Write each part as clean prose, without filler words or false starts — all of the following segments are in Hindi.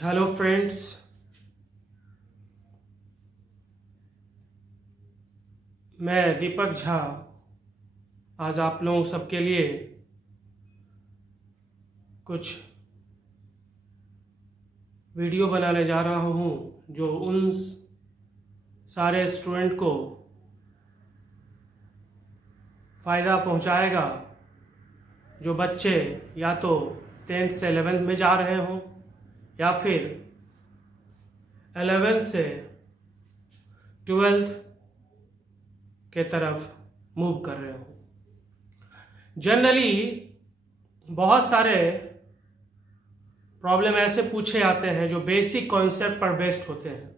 हेलो फ्रेंड्स, मैं दीपक झा आज आप लोगों सबके लिए कुछ वीडियो बनाने जा रहा हूँ जो उन सारे स्टूडेंट को फ़ायदा पहुँचाएगा जो बच्चे या तो 10th से 11th में जा रहे हों या फिर 11th से 12th के तरफ मूव कर रहे हो। जनरली बहुत सारे प्रॉब्लम ऐसे पूछे जाते हैं जो बेसिक कॉन्सेप्ट पर बेस्ड होते हैं,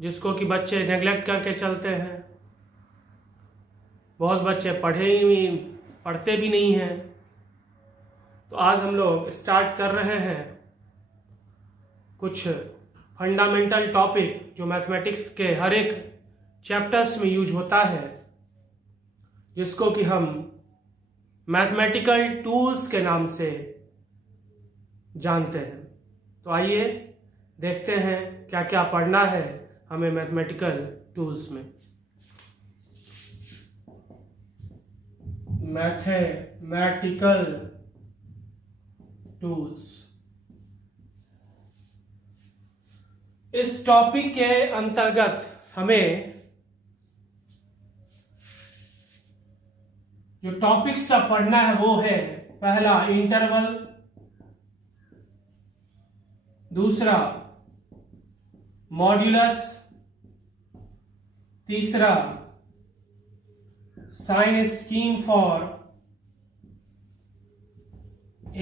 जिसको कि बच्चे नेगलेक्ट करके चलते हैं। बहुत बच्चे पढ़ते भी नहीं हैं। तो आज हम लोग स्टार्ट कर रहे हैं कुछ फंडामेंटल टॉपिक जो मैथमेटिक्स के हर एक चैप्टर्स में यूज होता है, जिसको कि हम मैथमेटिकल टूल्स के नाम से जानते हैं। तो आइए देखते हैं क्या क्या पढ़ना है हमें मैथमेटिकल टूल्स में। मैथमेटिकल टूल्स, इस टॉपिक के अंतर्गत हमें जो टॉपिक सब पढ़ना है वो है, पहला इंटरवल, दूसरा मॉड्यूलस, तीसरा sign scheme for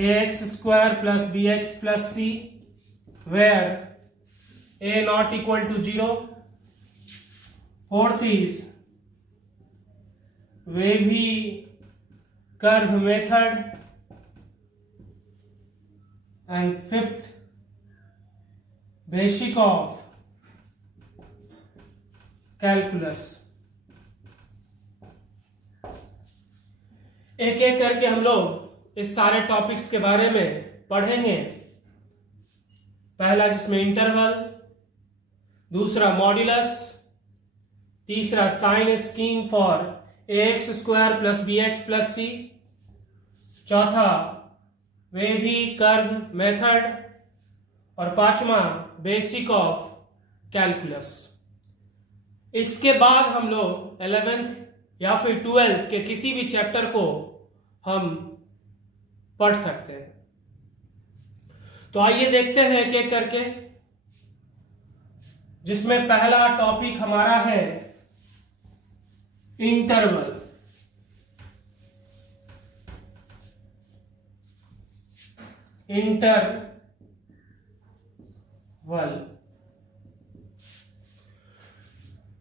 ax square plus bx plus c where a not equal to 0. Fourth is wavy curve method, and fifth basic of calculus. एक एक करके हम लोग इस सारे टॉपिक्स के बारे में पढ़ेंगे। पहला जिसमें इंटरवल, दूसरा मॉड्यूलस, तीसरा sign scheme for ax square plus bx plus c, चौथा वेवी कर्व मेथड, और पांचवा बेसिक ऑफ कैलकुलस। इसके बाद हम लोग 11th या फिर 12th के किसी भी चैप्टर को हम पढ़ सकते हैं। तो आइए देखते हैं एक एक करके, जिसमें पहला टॉपिक हमारा है इंटरवल।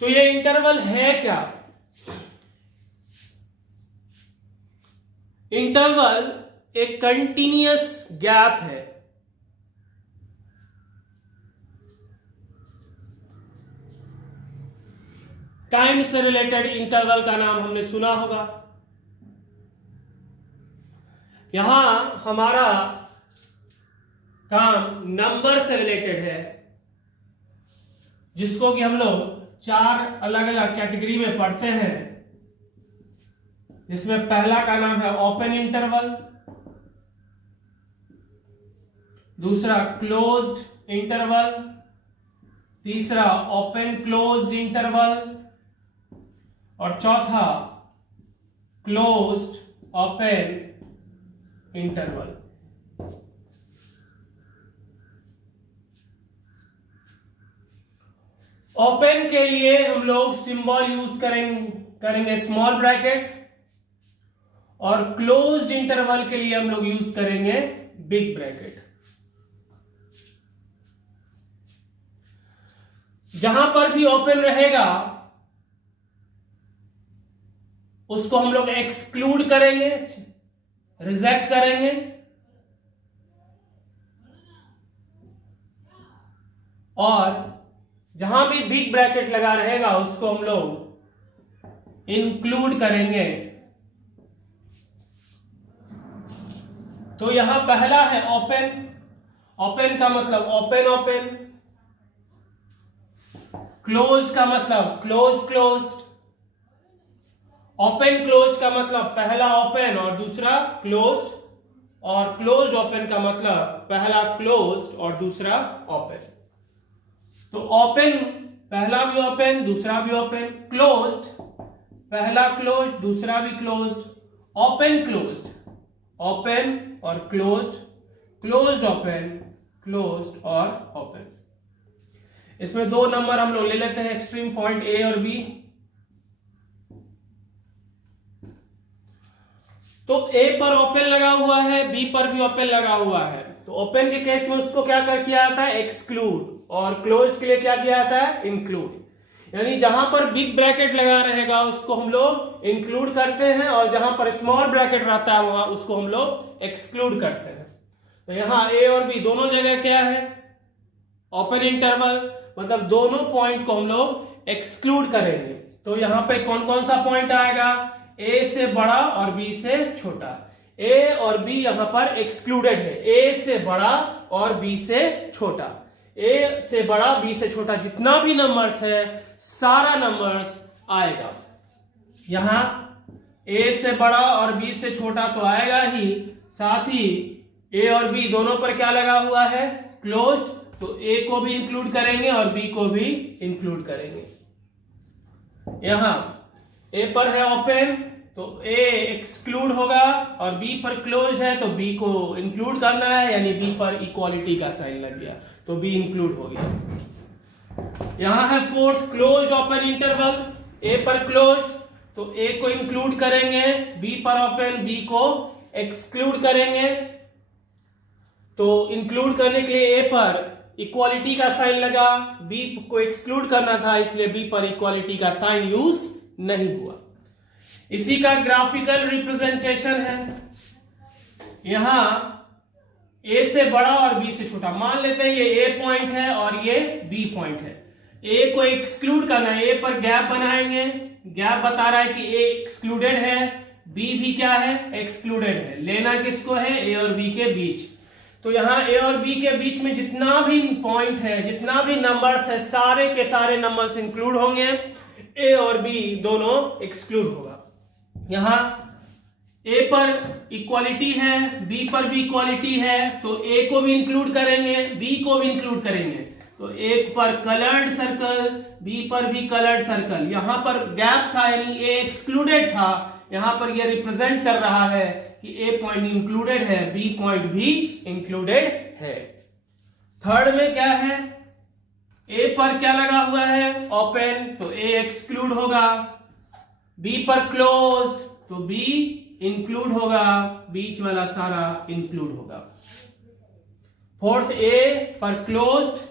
तो ये इंटरवल है क्या? इंटरवल एक कंटिन्यूअस गैप है। टाइम से रिलेटेड इंटरवल का नाम हमने सुना होगा। यहां हमारा काम नंबर से रिलेटेड है, जिसको कि हम लोग 4 अलग अलग कैटेगरी में पढ़ते हैं। इसमें पहला का नाम है ओपन इंटरवल, दूसरा क्लोज्ड इंटरवल, तीसरा ओपन क्लोज्ड इंटरवल, और चौथा क्लोज्ड ओपन इंटरवल। ओपन के लिए हम लोग सिंबल यूज करेंगे स्मॉल ब्रैकेट, और क्लोज्ड इंटरवल के लिए हम लोग यूज करेंगे बिग ब्रैकेट। जहां पर भी ओपन रहेगा उसको हम लोग एक्सक्लूड करेंगे, रिजेक्ट करेंगे, और जहां भी बिग ब्रैकेट लगा रहेगा उसको हम लोग इंक्लूड करेंगे। तो यहां पहला है ओपन, ओपन का मतलब ओपन ओपन, क्लोज्ड का मतलब क्लोज्ड क्लोज्ड, ओपन क्लोज्ड का मतलब पहला ओपन और दूसरा क्लोज्ड, और क्लोज्ड ओपन का मतलब पहला क्लोज्ड और दूसरा ओपन। तो ओपन पहला भी ओपन दूसरा भी ओपन, क्लोज्ड पहला क्लोज्ड दूसरा भी क्लोज्ड, ओपन क्लोज्ड ओपन और क्लोज्ड, क्लोज्ड ओपन क्लोज्ड और ओपन। इसमें दो नंबर हम लोग ले लेते हैं एक्सट्रीम पॉइंट ए और बी। तो ए पर ओपन लगा हुआ है, बी पर भी ओपन लगा हुआ है, तो ओपन के केस में उसको क्या कर किया जाता है एक्सक्लूड, और क्लोज्ड के लिए क्या किया जाता है इंक्लूड। यानी जहां पर बिग ब्रैकेट लगा रहेगा उसको हम लोग इंक्लूड करते हैं, और जहां पर स्मॉल ब्रैकेट रहता है वहां उसको हम लोग एक्सक्लूड करते हैं। तो यहां ए और बी दोनों जगह क्या है ओपन इंटरवल, मतलब दोनों पॉइंट को हम लोग एक्सक्लूड करेंगे। तो यहां पे कौन कौन सा पॉइंट आएगा, ए से बड़ा और बी से छोटा। ए और बी यहां पर एक्सक्लूडेड है, ए से बड़ा और बी से छोटा। ए से बड़ा बी से छोटा जितना भी नंबर्स है सारा नंबर्स आएगा। यहां ए से बड़ा और बी से छोटा तो आएगा ही, साथ ही ए और बी दोनों पर क्या लगा हुआ है क्लोज्ड, तो ए को भी इंक्लूड करेंगे और बी को भी इंक्लूड करेंगे। यहां ए पर है ओपन तो ए एक्सक्लूड होगा, और बी पर क्लोज है तो बी को इंक्लूड करना है, यानी बी पर इक्वालिटी का साइन लग गया तो बी इंक्लूड हो गया। यहां है फोर्थ क्लोज्ड ओपन इंटरवल, ए पर क्लोज तो ए को इंक्लूड करेंगे, बी पर ओपन बी को एक्सक्लूड करेंगे। तो इंक्लूड करने के लिए ए पर इक्वालिटी का साइन लगा, बी को एक्सक्लूड करना था इसलिए बी पर इक्वालिटी का साइन यूज नहीं हुआ। इसी का ग्राफिकल रिप्रेजेंटेशन है। यहां ए से बड़ा और बी से छोटा, मान लेते हैं ये ए पॉइंट है और ये बी पॉइंट है। ए को एक्सक्लूड करना है, ए पर गैप बनाएंगे, गैप बता रहा है कि ए एक्सक्लूडेड है, बी भी क्या है एक्सक्लूडेड है। लेना किसको है ए और बी के बीच। तो यहां ए और बी के बीच में जितना भी पॉइंट है जितना भी नंबर्स है सारे के सारे नंबर्स इंक्लूड होंगे, ए और बी दोनों एक्सक्लूड होगा। यहां ए पर इक्वालिटी है बी पर भी इक्वालिटी है तो ए को भी इंक्लूड करेंगे बी को भी इंक्लूड करेंगे। तो एक पर कलर्ड सर्कल बी पर भी कलर्ड सर्कल, यहां पर गैप था यानी ए एक्सक्लूडेड था, यहां पर यह रिप्रेजेंट कर रहा है कि ए पॉइंट इंक्लूडेड है बी पॉइंट भी इंक्लूडेड है। थर्ड में क्या है ए पर क्या लगा हुआ है ओपन तो ए एक्सक्लूड होगा, बी पर क्लोज तो बी इंक्लूड होगा, बीच वाला सारा इंक्लूड होगा। फोर्थ ए पर closed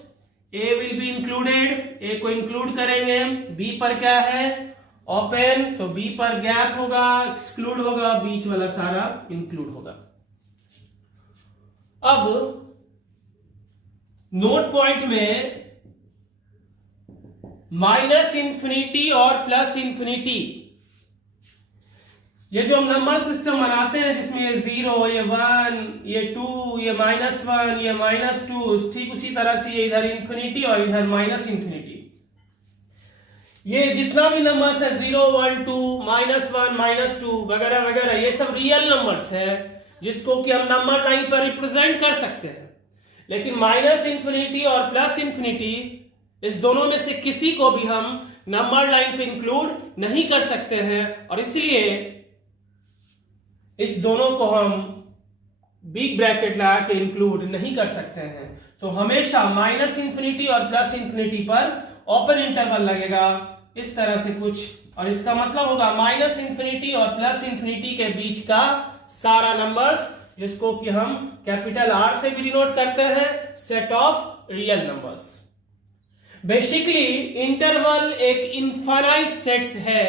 A will be included, A को इंक्लूड करेंगे, बी पर क्या है ओपन तो बी पर गैप होगा एक्सक्लूड होगा, बीच वाला सारा इंक्लूड होगा। अब नोट पॉइंट में माइनस इंफिनिटी और प्लस इंफिनिटी, ये जो हम नंबर सिस्टम बनाते हैं जिसमें ये 0 ये 1 ये 2 ये -1 ये -2, ठीक उसी तरह से ये इधर इंफिनिटी और इधर माइनस इंफिनिटी, ये जितना भी नंबर्स है 0 1 2 -1 -2 वगैरह वगैरह ये सब रियल नंबर्स है जिसको कि हम नंबर लाइन पर रिप्रेजेंट कर सकते हैं। लेकिन माइनस इंफिनिटी और प्लस इंफिनिटी इस दोनों में से किसी को भी हम नंबर लाइन पे इंक्लूड नहीं कर सकते हैं, और इसलिए इस दोनों को हम बिग ब्रैकेट लगा के इंक्लूड नहीं कर सकते हैं। तो हमेशा माइनस इंफिनिटी और प्लस इंफिनिटी पर ओपन इंटरवल लगेगा इस तरह से कुछ, और इसका मतलब होगा माइनस इंफिनिटी और प्लस इंफिनिटी के बीच का सारा नंबर्स, जिसको कि हम कैपिटल आर से भी डिनोट करते हैं, set of real numbers. Basically interval एक इनफाइनाइट सेट्स है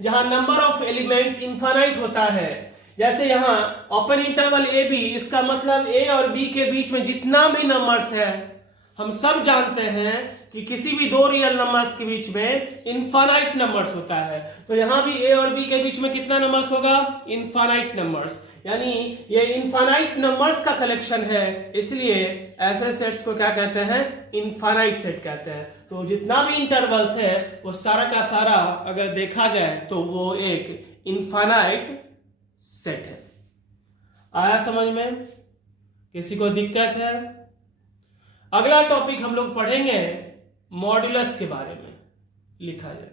जहां नंबर ऑफ एलिमेंट्स इनफाइनाइट होता है। जैसे यहां ओपन इंटरवल ए बी, इसका मतलब ए और बी के बीच में जितना भी नंबर्स है हम सब जानते हैं कि किसी भी दो रियल नंबर्स के बीच में इनफाइनाइट नंबर्स होता है। तो यहां भी ए और बी के बीच में कितना नंबर्स होगा? इनफाइनाइट नंबर्स, यानी ये इनफाइनाइट नंबर्स का कलेक्शन है, इसलिए ऐसे सेट्स को क्या कहते हैं? इनफाइनाइट सेट कहते हैं। तो जितना भी इंटरवल्स है वो सारा का सारा अगर देखा जाए तो वो एक इनफाइनाइट सेट है। आया समझ में? किसी को दिक्कत है? अगला टॉपिक हम लोग पढ़ेंगे मॉड्यूलस के बारे में, लिखा जाए।